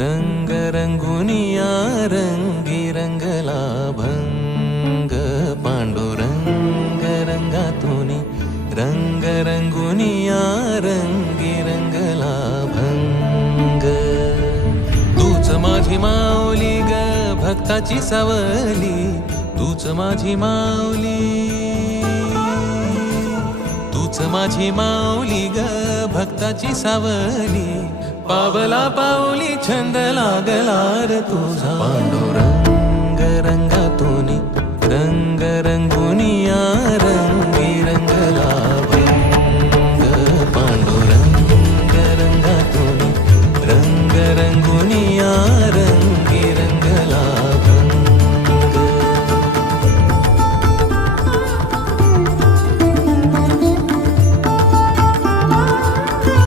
रंग रंगुनिया रंगी रंगला भंग पांडुरंग रंगातुनी रंग रंगुनिया रंगी रंगला भंग तूच माझी माऊली ग भक्ताची सावली तूच माझी माऊली तूच माझी माऊली ग भक्ताची सावली पावला पाऊली छंद लागला रे तुझा पांडुरंग रंगातूनी रंग रंगुनिया रंगी रंगला